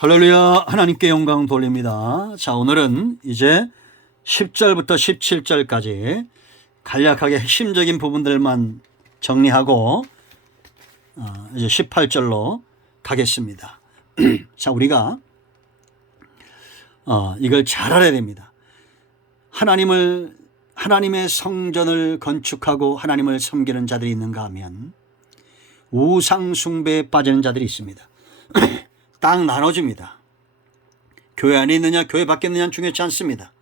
할렐루야. 하나님께 영광 돌립니다. 자, 오늘은 이제 10절부터 17절까지 간략하게 핵심적인 부분들만 정리하고 이제 18절로 가겠습니다. 자, 우리가 이걸 잘 알아야 됩니다. 하나님의 성전을 건축하고 하나님을 섬기는 자들이 있는가 하면 우상 숭배에 빠지는 자들이 있습니다. 딱 나눠줍니다. 교회 안에 있느냐 교회 밖에 있느냐 중요치 않습니다.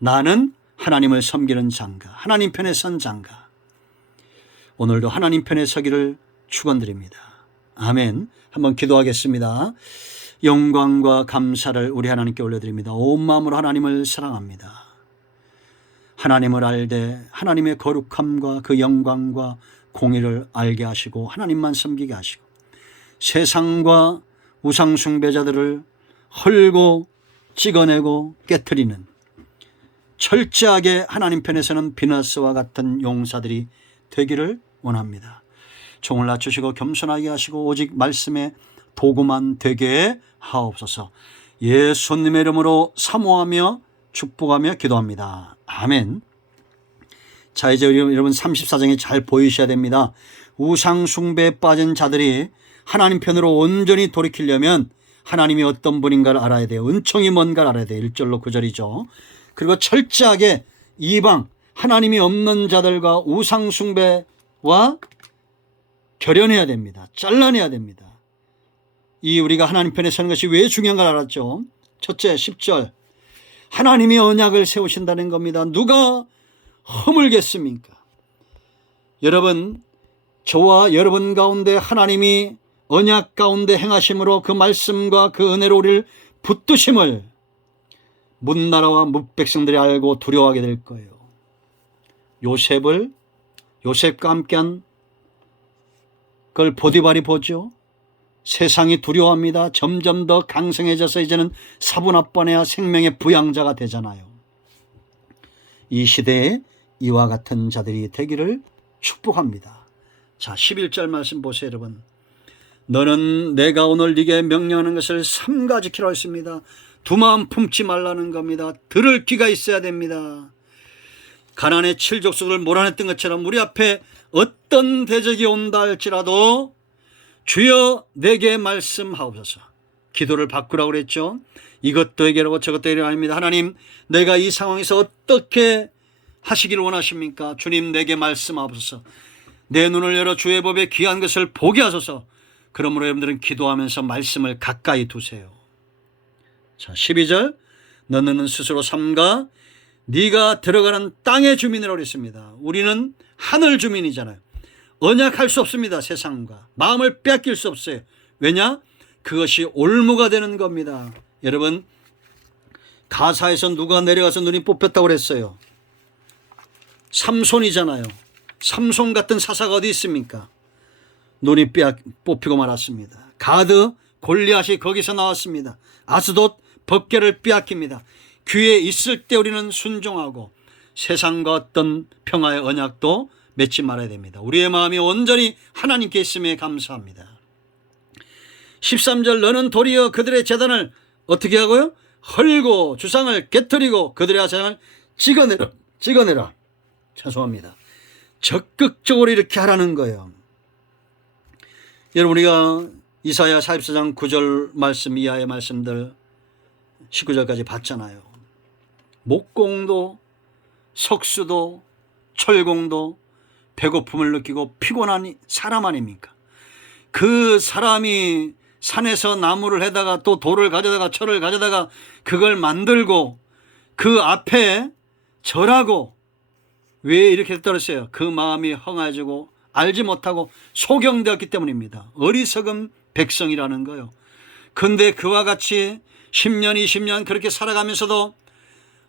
나는 하나님을 섬기는 자인가, 하나님 편에 선 자인가. 오늘도 하나님 편에 서기를 축원드립니다. 아멘. 한번 기도하겠습니다. 영광과 감사를 우리 하나님께 올려드립니다. 온 마음으로 하나님을 사랑합니다. 하나님을 알되 하나님의 거룩함과 그 영광과 공의를 알게 하시고 하나님만 섬기게 하시고 세상과 우상 숭배자들을 헐고 찍어내고 깨트리는 철저하게 하나님 편에서는 비너스와 같은 용사들이 되기를 원합니다. 종을 낮추시고 겸손하게 하시고 오직 말씀의 도구만 되게 하옵소서. 예수님의 이름으로 사모하며 축복하며 기도합니다. 아멘. 자, 이제 여러분 34장이 잘 보이셔야 됩니다. 우상 숭배에 빠진 자들이 하나님 편으로 온전히 돌이키려면 하나님이 어떤 분인가를 알아야 돼요. 은총이 뭔가를 알아야 돼요. 1절로 9절이죠. 그리고 철저하게 이방 하나님이 없는 자들과 우상 숭배와 결연해야 됩니다. 잘라내야 됩니다. 이 우리가 하나님 편에 서는 것이 왜 중요한 걸 알았죠. 첫째 10절 하나님이 언약을 세우신다는 겁니다. 누가 허물겠습니까? 여러분, 저와 여러분 가운데 하나님이 언약 가운데 행하심으로 그 말씀과 그 은혜로 우리를 붙드심을 문나라와 뭇백성들이 알고 두려워하게 될 거예요. 요셉과 함께한 그걸 보디발이 보죠. 세상이 두려워합니다. 점점 더 강성해져서 이제는 사분합번해야 생명의 부양자가 되잖아요. 이 시대에 이와 같은 자들이 되기를 축복합니다. 자, 11절 말씀 보세요, 여러분. 너는 내가 오늘 네게 명령하는 것을 삼가 지키라 했습니다. 두 마음 품지 말라는 겁니다. 들을 귀가 있어야 됩니다. 가나안의 7족속을 몰아냈던 것처럼 우리 앞에 어떤 대적이 온다 할지라도 주여 내게 말씀하옵소서. 기도를 바꾸라고 그랬죠. 이것도 해결하고 저것도 해결 아닙니다. 하나님, 내가 이 상황에서 어떻게 하시기를 원하십니까? 주님, 내게 말씀하옵소서. 내 눈을 열어 주의 법에 귀한 것을 보게 하소서. 그러므로 여러분들은 기도하면서 말씀을 가까이 두세요. 자, 12절 너는 스스로 삼가 네가 들어가는 땅의 주민이라고 그랬습니다. 우리는 하늘 주민이잖아요. 언약할 수 없습니다. 세상과 마음을 빼앗길 수 없어요. 왜냐? 그것이 올무가 되는 겁니다. 여러분, 가사에서 누가 내려가서 눈이 뽑혔다고 그랬어요. 삼손이잖아요. 삼손 같은 사사가 어디 있습니까? 눈이 뽑히고 말았습니다. 가드 골리앗이 거기서 나왔습니다. 아스돗 법궤를 빼앗깁니다. 귀에 있을 때 우리는 순종하고 세상과 어떤 평화의 언약도 맺지 말아야 됩니다. 우리의 마음이 온전히 하나님께 있음에 감사합니다. 13절 너는 도리어 그들의 제단을 어떻게 하고요? 헐고 주상을 깨트리고 그들의 아상을 찍어내라. 죄송합니다. 적극적으로 이렇게 하라는 거예요. 여러분, 우리가 이사야 44장 9절 말씀 이하의 말씀들 19절까지 봤잖아요. 목공도 석수도 철공도 배고픔을 느끼고 피곤한 사람 아닙니까? 그 사람이 산에서 나무를 해다가 또 돌을 가져다가 철을 가져다가 그걸 만들고 그 앞에 절하고 왜 이렇게 떨었어요? 그 마음이 헝해지고 알지 못하고 소경되었기 때문입니다. 어리석은 백성이라는 거요. 근데 그와 같이 10년 20년 그렇게 살아가면서도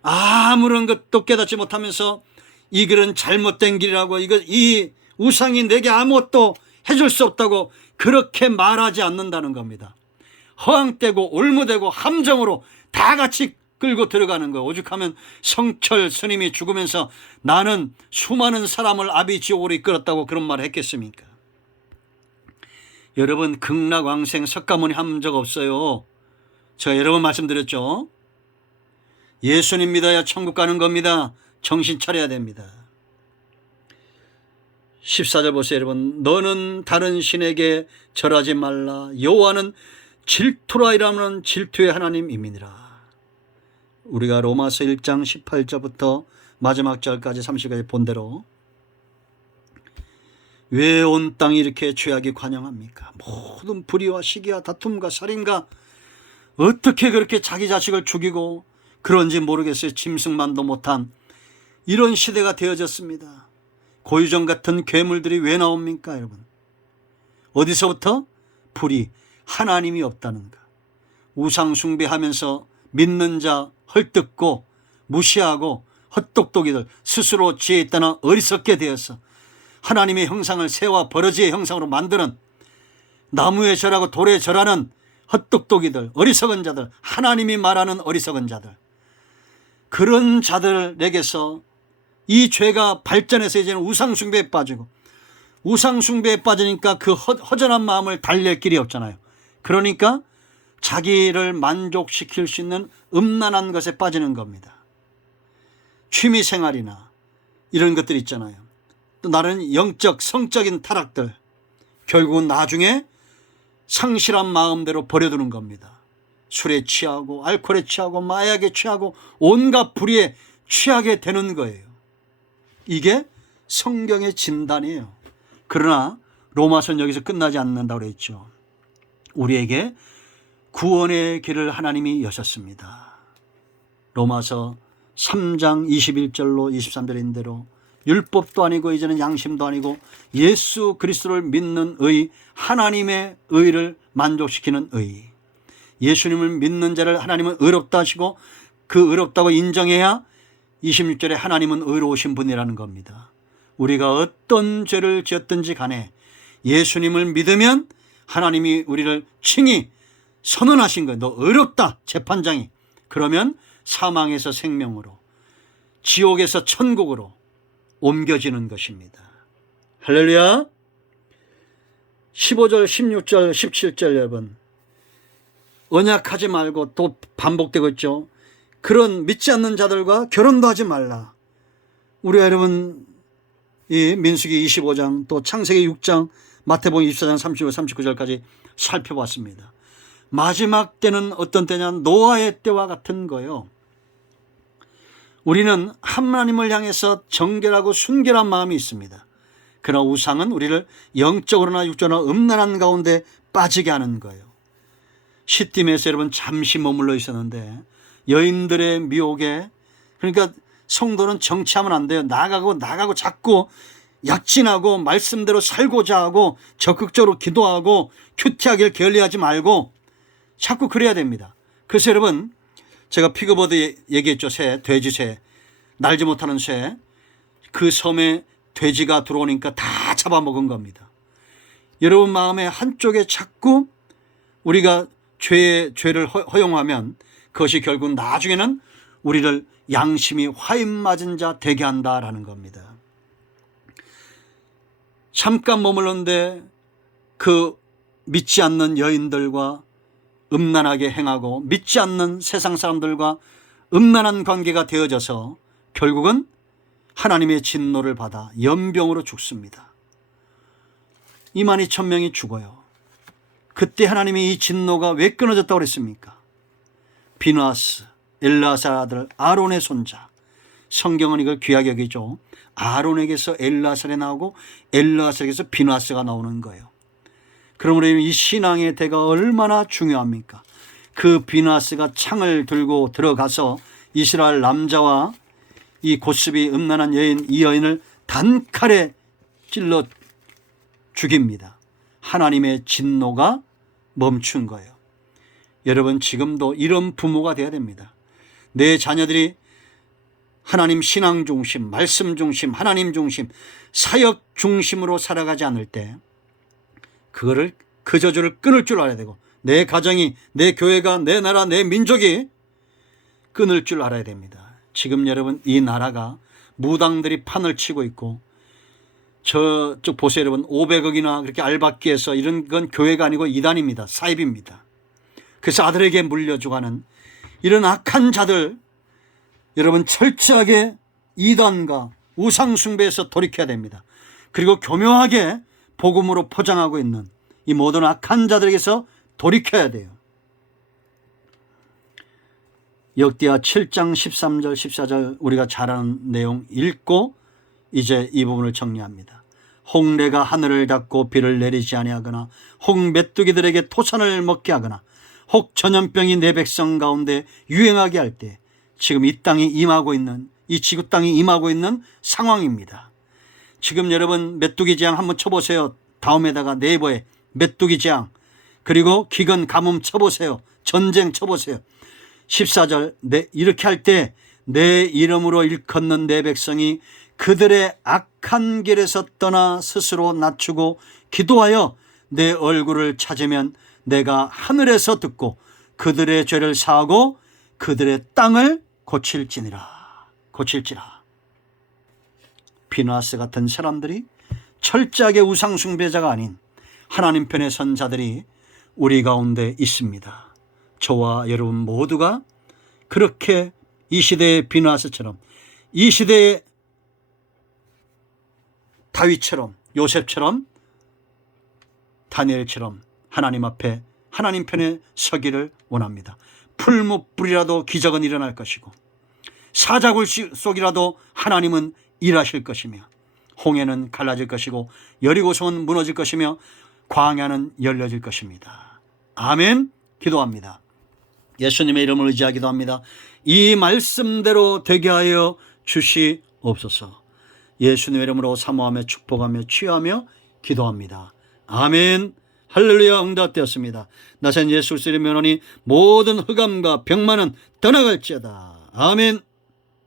아무런 것도 깨닫지 못하면서 이 길은 잘못된 길이라고 이 우상이 내게 아무것도 해줄 수 없다고 그렇게 말하지 않는다는 겁니다. 허황되고 올무되고 함정으로 다 같이 끌고 들어가는 거예요. 오죽하면 성철 스님이 죽으면서 나는 수많은 사람을 아비 지옥으로 이끌었다고 그런 말을 했겠습니까? 여러분, 극락왕생 석가모니 한 적 없어요. 제가 여러 번 말씀드렸죠. 예수님 믿어야 천국 가는 겁니다. 정신 차려야 됩니다. 14절 보세요, 여러분. 너는 다른 신에게 절하지 말라. 여호와는 질투라 이라면 질투의 하나님이니라. 우리가 로마서 1장 18절부터 마지막 절까지 30절까지 본 대로 왜 온 땅이 이렇게 죄악이 관영합니까? 모든 불의와 시기와 다툼과 살인과 어떻게 그렇게 자기 자식을 죽이고 그런지 모르겠어요. 짐승만도 못한 이런 시대가 되어졌습니다. 고유정 같은 괴물들이 왜 나옵니까, 여러분? 어디서부터? 불의, 하나님이 없다는가. 우상 숭배하면서 믿는 자 헐뜯고 무시하고 헛똑똑이들 스스로 지혜 있다나 어리석게 되어서 하나님의 형상을 새와 버러지의 형상으로 만드는, 나무에 절하고 돌에 절하는 헛똑똑이들, 어리석은 자들, 하나님이 말하는 어리석은 자들, 그런 자들에게서 이 죄가 발전해서 이제는 우상숭배에 빠지고, 우상숭배에 빠지니까 그 허전한 마음을 달랠 길이 없잖아요. 그러니까 자기를 만족시킬 수 있는 음란한 것에 빠지는 겁니다. 취미생활이나 이런 것들 있잖아요. 또 다른 영적 성적인 타락들, 결국은 나중에 상실한 마음대로 버려두는 겁니다. 술에 취하고 알코올에 취하고 마약에 취하고 온갖 불의에 취하게 되는 거예요. 이게 성경의 진단이에요. 그러나 로마서는 여기서 끝나지 않는다고 그랬죠. 우리에게 구원의 길을 하나님이 여셨습니다. 로마서 3장 21절로 23절인 대로 율법도 아니고 이제는 양심도 아니고 예수 그리스도를 믿는 의, 하나님의 의를 만족시키는 의, 예수님을 믿는 자를 하나님은 의롭다 하시고 그 의롭다고 인정해야 26절에 하나님은 의로우신 분이라는 겁니다. 우리가 어떤 죄를 지었든지 간에 예수님을 믿으면 하나님이 우리를 칭히 선언하신 거예요. 너 의롭다, 재판장이. 그러면 사망에서 생명으로, 지옥에서 천국으로 옮겨지는 것입니다. 할렐루야. 15절, 16절, 17절 여러분, 언약하지 말고 또 반복되고 있죠. 그런 믿지 않는 자들과 결혼도 하지 말라. 우리가 여러분 이 민수기 25장 또 창세기 6장 마태복음 24장 35, 39절까지 살펴봤습니다. 마지막 때는 어떤 때냐? 노아의 때와 같은 거예요. 우리는 하나님을 향해서 정결하고 순결한 마음이 있습니다. 그러나 우상은 우리를 영적으로나 육적으로나 음란한 가운데 빠지게 하는 거예요. 시딤에서 여러분 잠시 머물러 있었는데 여인들의 미혹에, 그러니까 성도는 정치하면 안 돼요. 나가고 자꾸 약진하고 말씀대로 살고자 하고 적극적으로 기도하고 큐티하길 게을리하지 말고 자꾸 그래야 됩니다. 그래서 여러분 제가 피그버드 얘기했죠. 새, 돼지 새, 날지 못하는 새, 그 섬에 돼지가 들어오니까 다 잡아먹은 겁니다. 여러분 마음에 한쪽에 자꾸 우리가 죄를 허용하면 그것이 결국 나중에는 우리를 양심이 화인 맞은 자 되게 한다라는 겁니다. 잠깐 머물렀는데 그 믿지 않는 여인들과 음란하게 행하고 믿지 않는 세상 사람들과 음란한 관계가 되어져서 결국은 하나님의 진노를 받아 연병으로 죽습니다. 22,000명이 죽어요. 그때 하나님이 이 진노가 왜 끊어졌다고 그랬습니까? 비누아스, 엘라살 아들 아론의 손자, 성경은 이걸 귀하게 여기죠. 아론에게서 엘라살이 나오고 엘라살에게서 비누아스가 나오는 거예요. 그러므로 이 신앙의 대가 얼마나 중요합니까? 그 비누아스가 창을 들고 들어가서 이스라엘 남자와 이 고습이 음란한 여인, 이 여인을 단칼에 찔러 죽입니다. 하나님의 진노가 멈춘 거예요. 여러분 지금도 이런 부모가 돼야 됩니다. 내 자녀들이 하나님 신앙 중심, 말씀 중심, 하나님 중심, 사역 중심으로 살아가지 않을 때 그거를, 그 저주를 끊을 줄 알아야 되고, 내 가정이, 내 교회가, 내 나라, 내 민족이 끊을 줄 알아야 됩니다. 지금 여러분 이 나라가 무당들이 판을 치고 있고, 저쪽 보세요 여러분, 500억이나 그렇게 알박기에서, 이런 건 교회가 아니고 이단입니다. 사입입니다. 그래서 아들에게 물려주가는 이런 악한 자들, 여러분 철저하게 이단과 우상숭배에서 돌이켜야 됩니다. 그리고 교묘하게 복음으로 포장하고 있는 이 모든 악한 자들에게서 돌이켜야 돼요. 역대하 7장 13절 14절 우리가 잘 아는 내용 읽고 이제 이 부분을 정리합니다. 홍레가 하늘을 닫고 비를 내리지 아니하거나 혹 메뚜기들에게 토산을 먹게 하거나 혹 전염병이 내 백성 가운데 유행하게 할 때, 지금 이 땅이 임하고 있는, 이 지구 땅이 임하고 있는 상황입니다. 지금 여러분 메뚜기 재앙 한번 쳐보세요. 다음에다가 네이버에 메뚜기 재앙, 그리고 기근 가뭄 쳐보세요. 전쟁 쳐보세요. 14절 이렇게 할 때 내 이름으로 일컫는 내 백성이 그들의 악한 길에서 떠나 스스로 낮추고 기도하여 내 얼굴을 찾으면 내가 하늘에서 듣고 그들의 죄를 사하고 그들의 땅을 고칠지니라. 비누아스 같은 사람들이 철저하게 우상숭배자가 아닌 하나님 편에 선 자들이 우리 가운데 있습니다. 저와 여러분 모두가 그렇게 이 시대의 비누아스처럼, 이 시대의 다윗처럼, 요셉처럼, 다니엘처럼 하나님 앞에 하나님 편에 서기를 원합니다. 풀무불이라도 기적은 일어날 것이고 사자굴 속이라도 하나님은 일하실 것이며 홍해는 갈라질 것이고 여리고성은 무너질 것이며 광야는 열려질 것입니다. 아멘. 기도합니다. 예수님의 이름을 의지하기도 합니다. 이 말씀대로 되게 하여 주시옵소서. 예수님의 이름으로 사모하며 축복하며 취하며 기도합니다. 아멘. 할렐루야. 응답되었습니다. 나선 예수 그리스도의 이름으로 모든 흑암과 병만은 떠나갈지어다. 아멘.